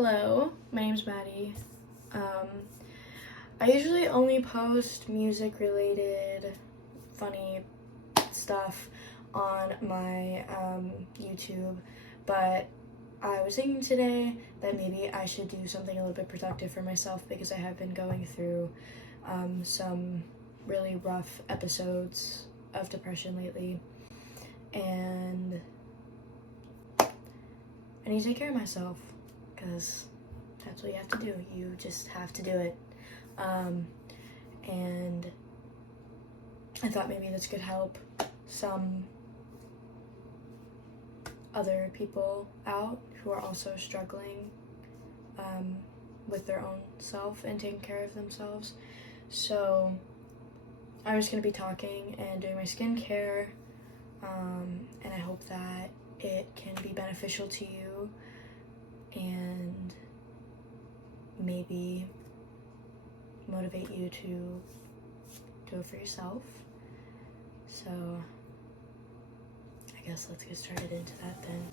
Hello, my name's Maddie. I usually only post music related funny stuff on my YouTube, but I was thinking today that maybe I should do something a little bit productive for myself because I have been going through some really rough episodes of depression lately, and I need to take care of myself because that's what you have to do. You just have to do it. And I thought maybe this could help some other people out who are also struggling with their own self and taking care of themselves. So I'm just going to be talking and doing my skincare, and I hope that it can be beneficial to you and maybe motivate you to do it for yourself. So I guess let's get started into that then.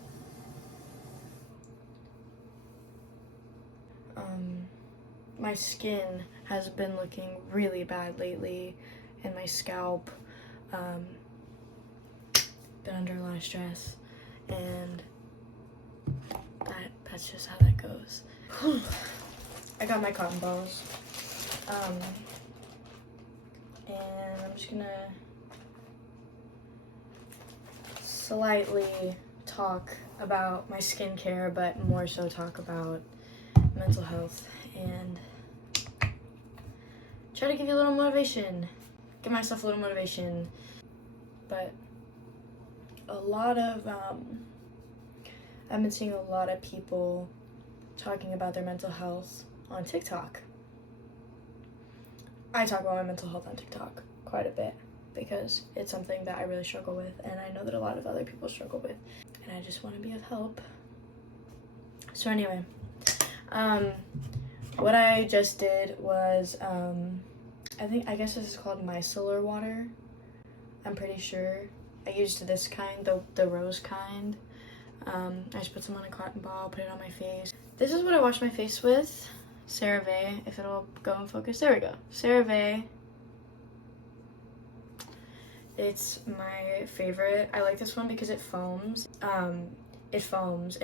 My skin has been looking really bad lately, and my scalp been under a lot of stress, and that's just how that goes. I got my cotton balls, and I'm just gonna slightly talk about my skincare, but more so talk about mental health and try to give you a little motivation, give myself a little motivation. But I've been seeing a lot of people talking about their mental health on TikTok. I talk about my mental health on TikTok quite a bit because it's something that I really struggle with, and I know that a lot of other people struggle with, and I just want to be of help. So anyway, what I just did was, I guess this is called micellar water. I'm pretty sure. I used this kind, the rose kind. I just put some on a cotton ball, put it on my face. This is what I wash my face with. CeraVe, if it'll go in focus. There we go. CeraVe. It's my favorite. I like this one because it foams. And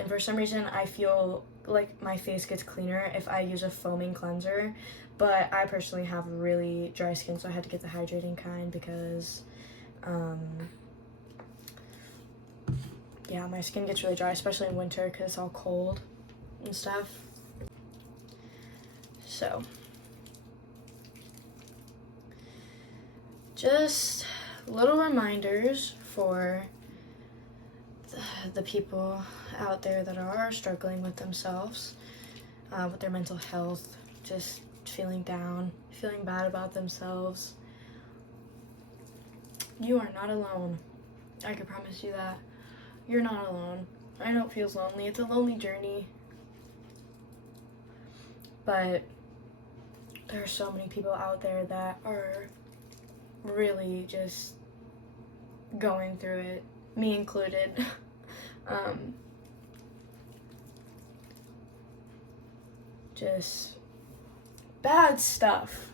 for some reason I feel like my face gets cleaner if I use a foaming cleanser. But I personally have really dry skin, so I had to get the hydrating kind because yeah, my skin gets really dry, especially in winter because it's all cold and stuff. So just little reminders for the people out there that are struggling with themselves, with their mental health, just feeling down, feeling bad about themselves. You are not alone. I can promise you that. You're not alone. I know it feels lonely. It's a lonely journey. But there are so many people out there that are really just going through it, me included. Just bad stuff.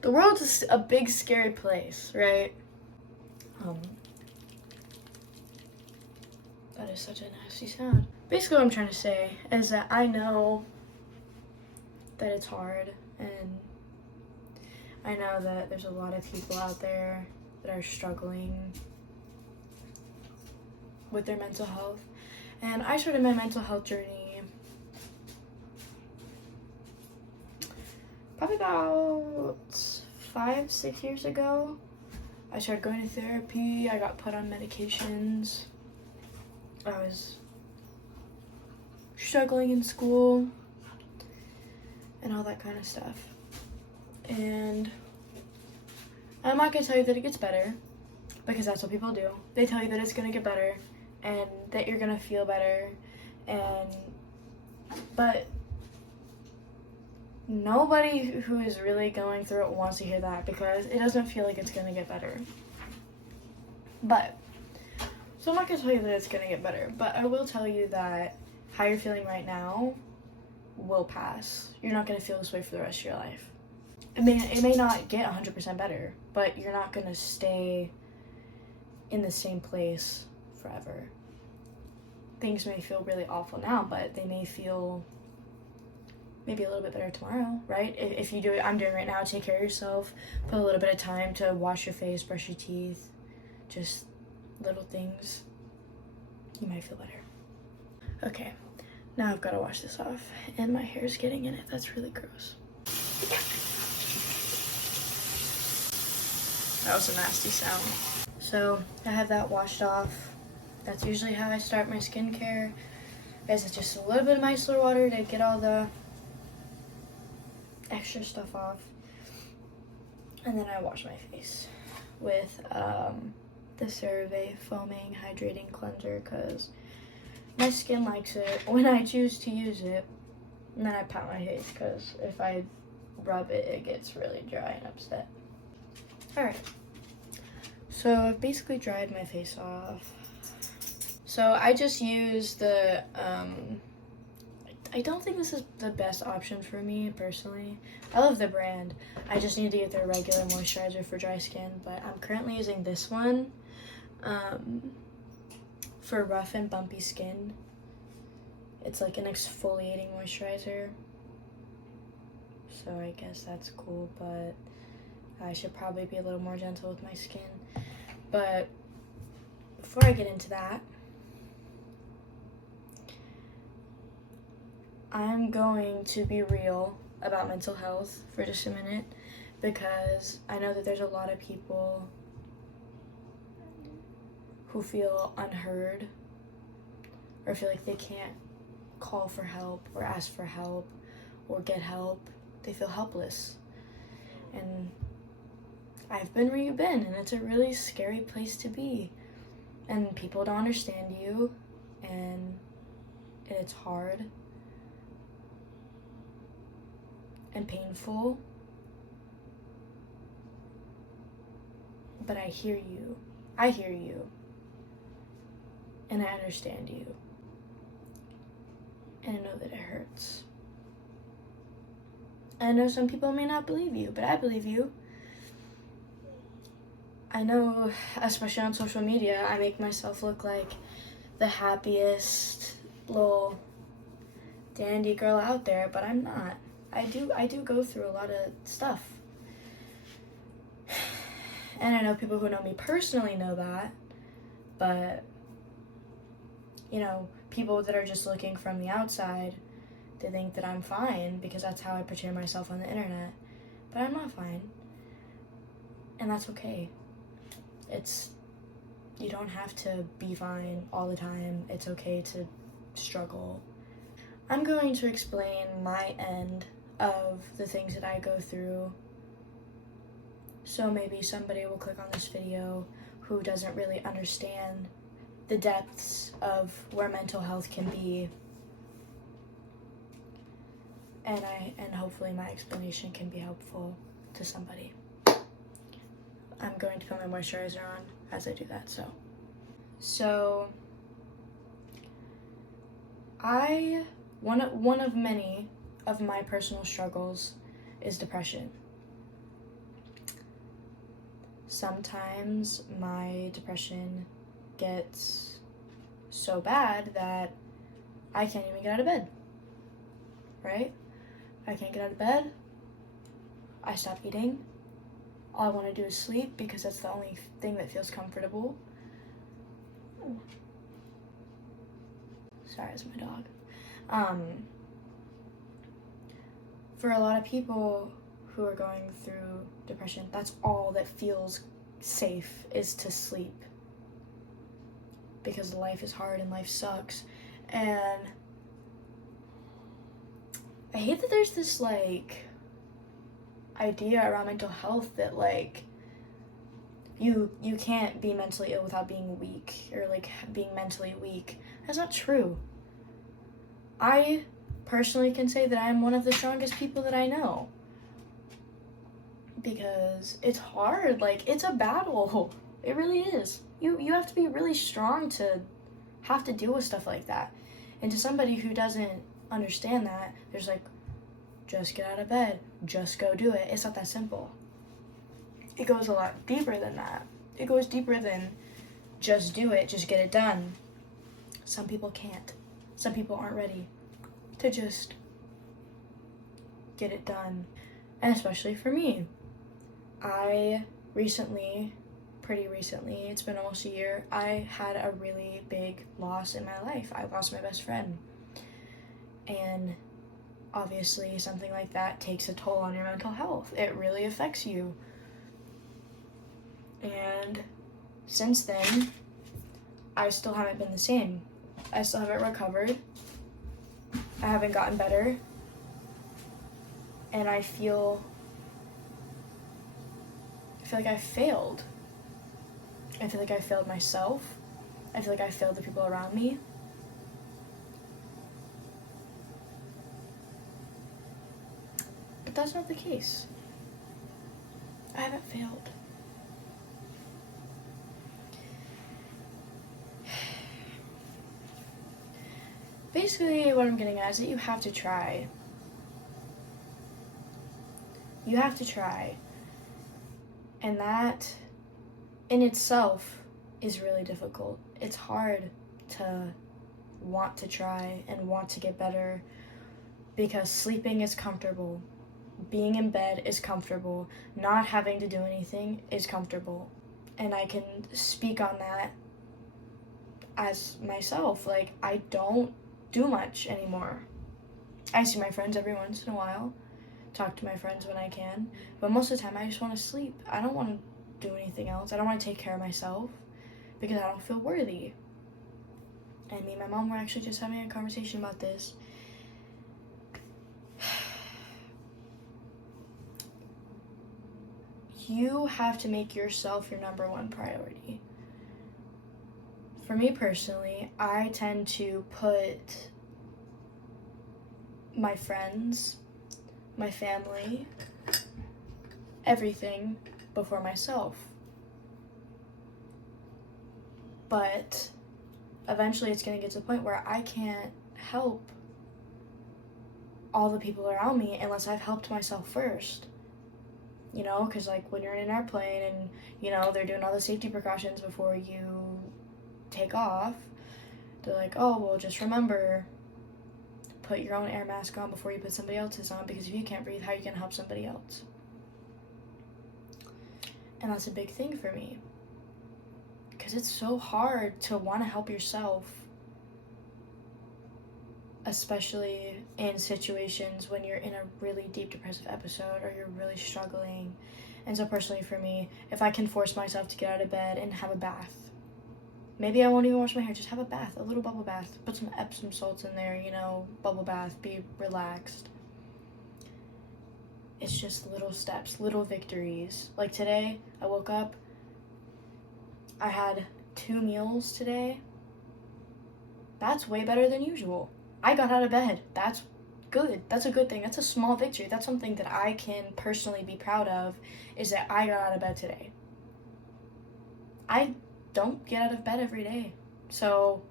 The world is a big scary place, right? That is such a nasty sound. Basically what I'm trying to say is that I know that it's hard, and I know that there's a lot of people out there that are struggling with their mental health. And I started my mental health journey probably about 5-6 years ago. I started going to therapy. I got put on medications. I was struggling in school and all that kind of stuff. And I'm not going to tell you that it gets better, because that's what people do. They tell you that it's going to get better and that you're going to feel better, but nobody who is really going through it wants to hear that, because it doesn't feel like it's going to get better. So I'm not going to tell you that it's going to get better, but I will tell you that how you're feeling right now will pass. You're not going to feel this way for the rest of your life. It may not get 100% better, but you're not going to stay in the same place forever. Things may feel really awful now, but they may feel maybe a little bit better tomorrow, right? If you do what I'm doing right now, take care of yourself, put a little bit of time to wash your face, brush your teeth, just little things, you might feel better. Okay, now I've got to wash this off, and my hair's getting in it. That's really gross. That was a nasty sound. So I have that washed off. That's usually how I start my skincare. Is it's just a little bit of micellar water to get all the extra stuff off. And then I wash my face with the CeraVe Foaming Hydrating Cleanser because my skin likes it when I choose to use it. And then I pat my face because if I rub it, it gets really dry and upset. Alright, so I've basically dried my face off. So I just use the, I don't think this is the best option for me personally. I love the brand. I just need to get their regular moisturizer for dry skin, but I'm currently using this one for rough and bumpy skin. It's like an exfoliating moisturizer. So I guess that's cool, but I should probably be a little more gentle with my skin. But before I get into that, I'm going to be real about mental health for just a minute because I know that there's a lot of people who feel unheard or feel like they can't call for help or ask for help or get help. They feel helpless. And I've been where you've been, and it's a really scary place to be. And people don't understand you, and it's hard and painful. But I hear you. I hear you. And I understand you. And I know that it hurts. And I know some people may not believe you, but I believe you. I know, especially on social media, I make myself look like the happiest little dandy girl out there, but I'm not. I do go through a lot of stuff. And I know people who know me personally know that, but, you know, people that are just looking from the outside, they think that I'm fine because that's how I portray myself on the internet. But I'm not fine. And that's okay. You don't have to be fine all the time. It's okay to struggle. I'm going to explain my end of the things that I go through. So maybe somebody will click on this video who doesn't really understand the depths of where mental health can be. And hopefully my explanation can be helpful to somebody. I'm going to put my moisturizer on as I do that, So one of many of my personal struggles is depression. Sometimes my depression gets so bad that I can't even get out of bed, right? I can't get out of bed. I stop eating. All I want to do is sleep because that's the only thing that feels comfortable. Ooh. Sorry, it's my dog. For a lot of people who are going through depression, that's all that feels safe is to sleep. Because life is hard and life sucks. And I hate that there's this, idea around mental health that, you can't be mentally ill without being weak, or, being mentally weak. That's not true. I personally can say that I am one of the strongest people that I know. Because it's hard. It's a battle. It really is. You have to be really strong to have to deal with stuff like that. And to somebody who doesn't understand that. There's like, just get out of bed, just go do it. It's not that simple. It goes a lot deeper than that. It goes deeper than just do it, just get it done. Some people can't. Some people aren't ready to just get it done. And especially for me. I pretty recently, it's been almost a year, I had a really big loss in my life. I lost my best friend. And obviously something like that takes a toll on your mental health. It really affects you. And since then, I still haven't been the same. I still haven't recovered. I haven't gotten better. And I feel like I failed. I feel like I failed myself. I feel like I failed the people around me. But that's not the case. I haven't failed. Basically, what I'm getting at is that you have to try. You have to try. And that, in itself, is really difficult. It's hard to want to try and want to get better because sleeping is comfortable. Being in bed is comfortable. Not having to do anything is comfortable. And I can speak on that as myself. Like, I don't do much anymore. I see my friends every once in a while, talk to my friends when I can, but most of the time I just want to sleep. I don't want to do anything else. I don't want to take care of myself because I don't feel worthy. And me and my mom were actually just having a conversation about this. You have to make yourself your number one priority. For me personally, I tend to put my friends, my family, everything before myself. But eventually it's going to get to the point where I can't help all the people around me unless I've helped myself first. You know, because like when you're in an airplane and, you know, they're doing all the safety precautions before you take off, they're like, oh, well, just remember, put your own air mask on before you put somebody else's on, because if you can't breathe, how are you going to help somebody else? And that's a big thing for me, because it's so hard to want to help yourself, especially in situations when you're in a really deep depressive episode or you're really struggling. And so personally for me, if I can force myself to get out of bed and have a bath, maybe I won't even wash my hair, just have a bath, a little bubble bath, put some Epsom salts in there, you know, bubble bath, be relaxed. It's just little steps, little victories. Like today, I woke up, I had 2 meals today. That's way better than usual. I got out of bed. That's good. That's a good thing. That's a small victory. That's something that I can personally be proud of, is that I got out of bed today. I don't get out of bed every day. So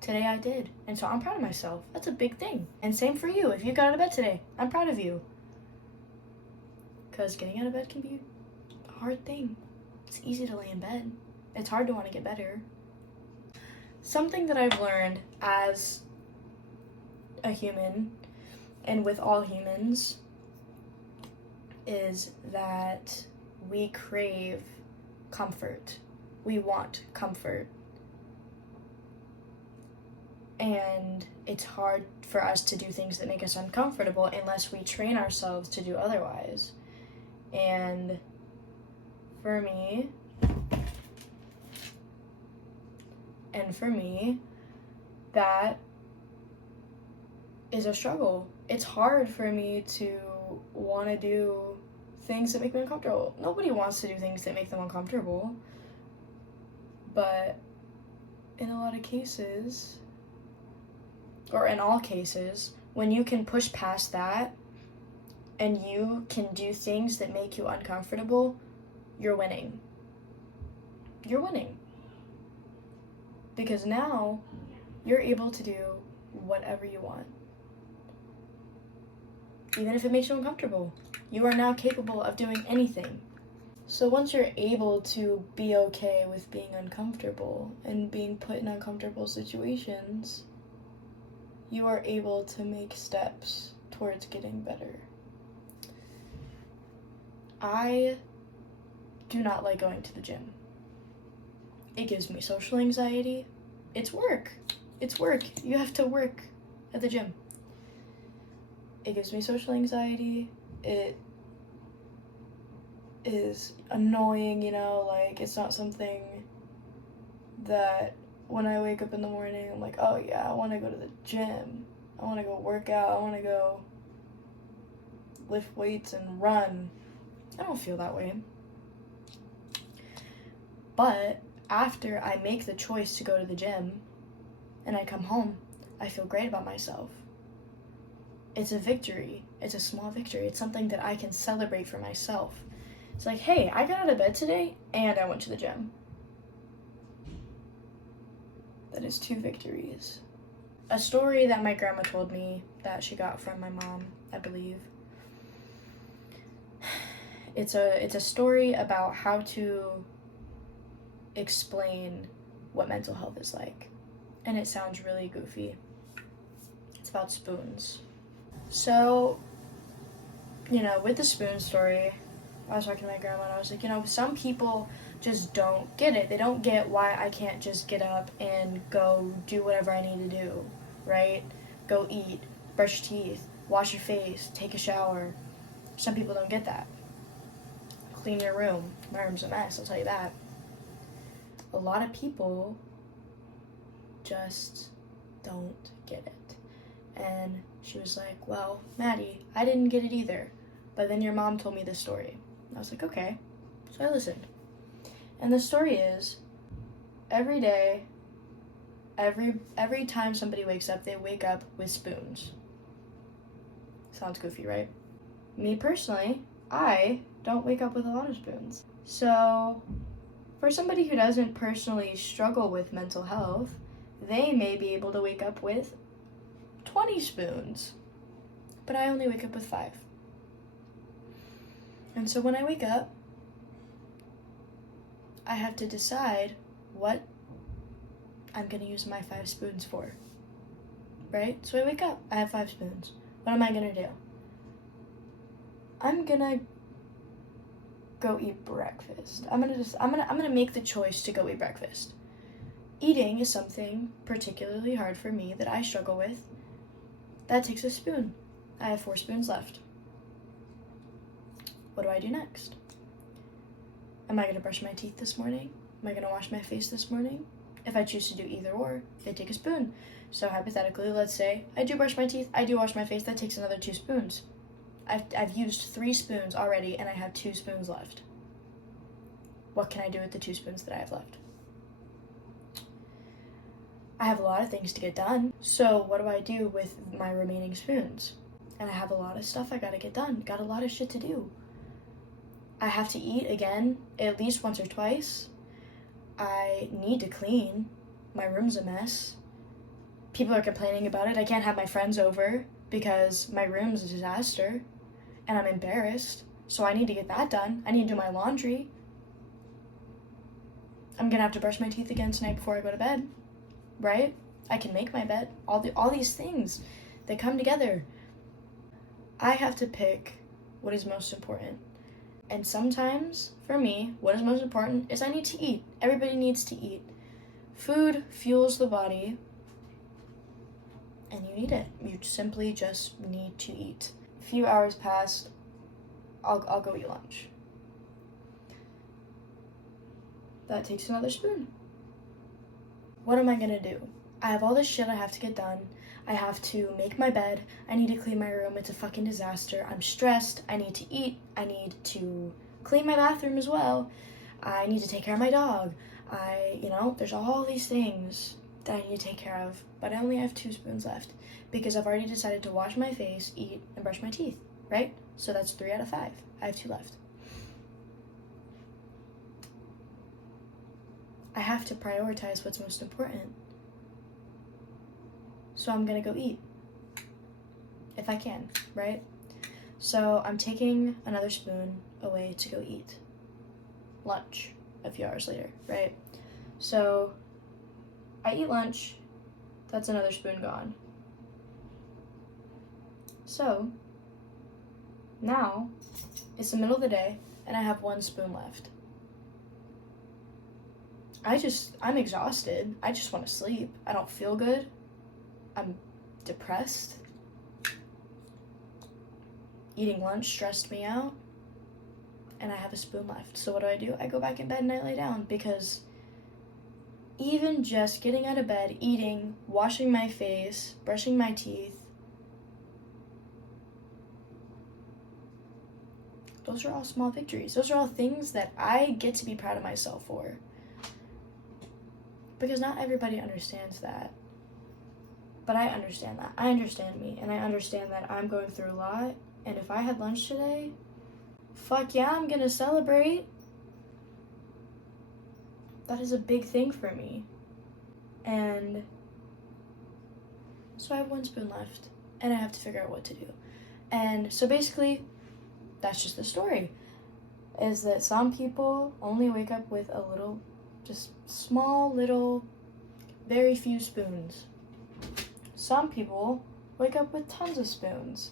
today I did. And so I'm proud of myself. That's a big thing. And same for you. If you got out of bed today, I'm proud of you. Because getting out of bed can be a hard thing. It's easy to lay in bed. It's hard to want to get better. Something that I've learned as a human, and with all humans, is that we crave comfort. We want comfort. And it's hard for us to do things that make us uncomfortable unless we train ourselves to do otherwise. And for me, that is a struggle. It's hard for me to want to do things that make me uncomfortable. Nobody wants to do things that make them uncomfortable. But in a lot of cases, or in all cases, when you can push past that and you can do things that make you uncomfortable, you're winning. You're winning. Because now you're able to do whatever you want. even if it makes you uncomfortable. You are now capable of doing anything. So once you're able to be okay with being uncomfortable and being put in uncomfortable situations, you are able to make steps towards getting better. I do not like going to the gym. It gives me social anxiety. It's work. You have to work at the gym. It gives me social anxiety. It is annoying, like it's not something that when I wake up in the morning, I'm like, oh yeah, I want to go to the gym. I want to go work out. I want to go lift weights and run. I don't feel that way. But after I make the choice to go to the gym and I come home, I feel great about myself. It's a victory. It's a small victory. It's something that I can celebrate for myself. It's like, hey, I got out of bed today and I went to the gym. That is 2 victories. A story that my grandma told me that she got from my mom, I believe. It's a story about how to explain what mental health is like. And it sounds really goofy. It's about spoons. So, with the spoon story, I was talking to my grandma and I was like, some people just don't get it. They don't get why I can't just get up and go do whatever I need to do, right? Go eat, brush your teeth, wash your face, take a shower. Some people don't get that. Clean your room. My room's a mess, I'll tell you that. A lot of people just don't get it. And she was like, well, Maddie, I didn't get it either. But then your mom told me this story. I was like, okay. So I listened. And the story is, every day, every time somebody wakes up, they wake up with spoons. Sounds goofy, right? Me personally, I don't wake up with a lot of spoons. So for somebody who doesn't personally struggle with mental health, they may be able to wake up with 20 spoons. But I only wake up with 5. And so when I wake up, I have to decide what I'm going to use my 5 spoons for, right? So I wake up, I have 5 spoons. What am I going to do? I'm going to go eat breakfast. I'm going to make the choice to go eat breakfast. Eating is something particularly hard for me that I struggle with. That takes a spoon. I have 4 spoons left. What do I do next? Am I going to brush my teeth this morning? Am I going to wash my face this morning? If I choose to do either or, they take a spoon. So hypothetically, let's say I do brush my teeth, I do wash my face, that takes another 2 spoons. I've used 3 spoons already and I have 2 spoons left. What can I do with the 2 spoons that I have left? I have a lot of things to get done. So what do I do with my remaining spoons? And I have a lot of stuff I gotta get done. Got a lot of shit to do. I have to eat again at least once or twice. I need to clean. My room's a mess. People are complaining about it. I can't have my friends over because my room's a disaster and I'm embarrassed. So I need to get that done. I need to do my laundry. I'm gonna have to brush my teeth again tonight before I go to bed, right? I can make my bed. All these things, they come together. I have to pick what is most important. And sometimes, for me, what is most important is I need to eat. Everybody needs to eat. Food fuels the body, and you need it. You simply just need to eat. A few hours pass, I'll go eat lunch. That takes another spoon. What am I gonna do? I have all this shit I have to get done. I have to make my bed. I need to clean my room. It's a fucking disaster. I'm stressed. I need to eat. I need to clean my bathroom as well. I need to take care of my dog. There's all these things that I need to take care of, but I only have 2 spoons left because I've already decided to wash my face, eat, and brush my teeth, right? So that's 3 out of 5. I have 2 left. I have to prioritize what's most important. So I'm gonna go eat. If I can, right? So I'm taking another spoon away to go eat lunch a few hours later, right? So I eat lunch, that's another spoon gone. So now it's the middle of the day and I have one spoon left. I'm exhausted. I just want to sleep. I don't feel good. I'm depressed. Eating lunch stressed me out. And I have a spoon left. So what do? I go back in bed and I lay down, because even just getting out of bed, eating, washing my face, brushing my teeth, those are all small victories. Those are all things that I get to be proud of myself for. Because not everybody understands that. But I understand that. I understand me. And I understand that I'm going through a lot. And if I had lunch today, fuck yeah, I'm gonna celebrate. That is a big thing for me. And so I have one spoon left. And I have to figure out what to do. And so basically, that's just the story. Is that some people only wake up with a little, just small little, very few spoons. Some people wake up with tons of spoons.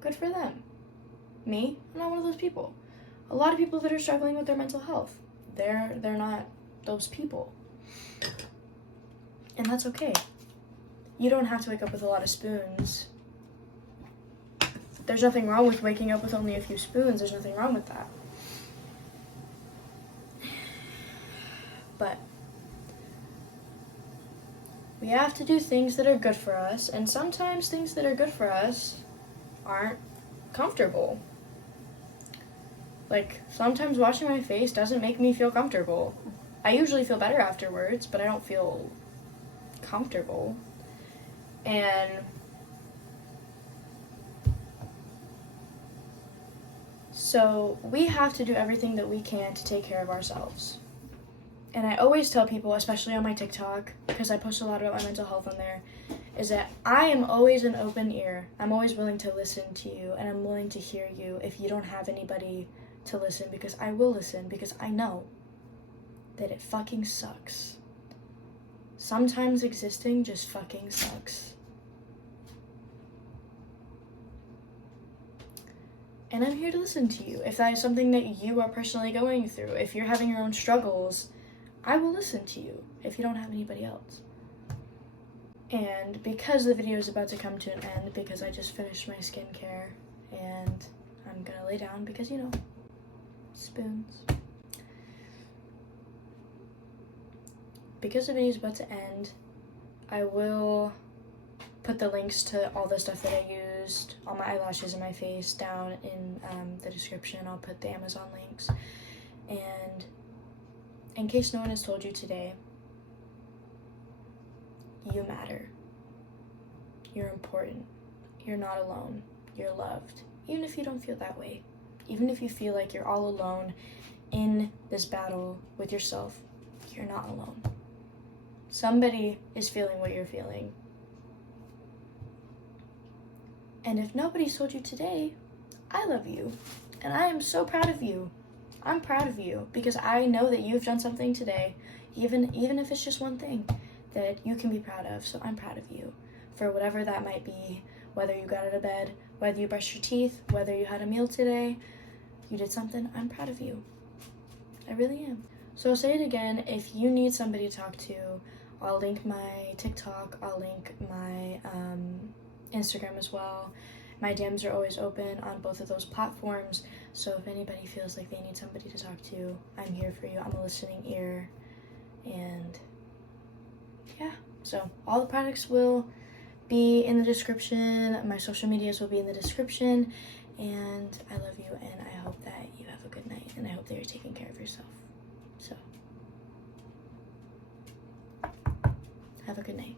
Good for them. Me, I'm not one of those people. A lot of people that are struggling with their mental health, they're not those people. And that's okay. You don't have to wake up with a lot of spoons. There's nothing wrong with waking up with only a few spoons. There's nothing wrong with that. But we have to do things that are good for us, and sometimes things that are good for us aren't comfortable. Like, sometimes washing my face doesn't make me feel comfortable. I usually feel better afterwards, but I don't feel comfortable. And so we have to do everything that we can to take care of ourselves. And I always tell people, especially on my TikTok, because I post a lot about my mental health on there, is that I am always an open ear. I'm always willing to listen to you, and I'm willing to hear you if you don't have anybody to listen, because I will listen, because I know that it fucking sucks. Sometimes existing just fucking sucks. And I'm here to listen to you. If that is something that you are personally going through, if you're having your own struggles, I will listen to you if you don't have anybody else. And because the video is about to come to an end, because I just finished my skincare, and I'm gonna lay down because, spoons. Because the video is about to end, I will put the links to all the stuff that I used, all my eyelashes and my face, down in the description. I'll put the Amazon links. And in case no one has told you today, you matter. You're important. You're not alone. You're loved. Even if you don't feel that way. Even if you feel like you're all alone in this battle with yourself, you're not alone. Somebody is feeling what you're feeling. And if nobody's told you today, I love you. And I am so proud of you. I'm proud of you because I know that you've done something today, even if it's just one thing that you can be proud of. So I'm proud of you for whatever that might be, whether you got out of bed, whether you brushed your teeth, whether you had a meal today, you did something. I'm proud of you. I really am. So I'll say it again, if you need somebody to talk to, I'll link my TikTok, I'll link my Instagram as well. My DMs are always open on both of those platforms, so if anybody feels like they need somebody to talk to, I'm here for you. I'm a listening ear. And yeah, so all the products will be in the description. My social medias will be in the description. And I love you, and I hope that you have a good night, and I hope that you're taking care of yourself. So, have a good night.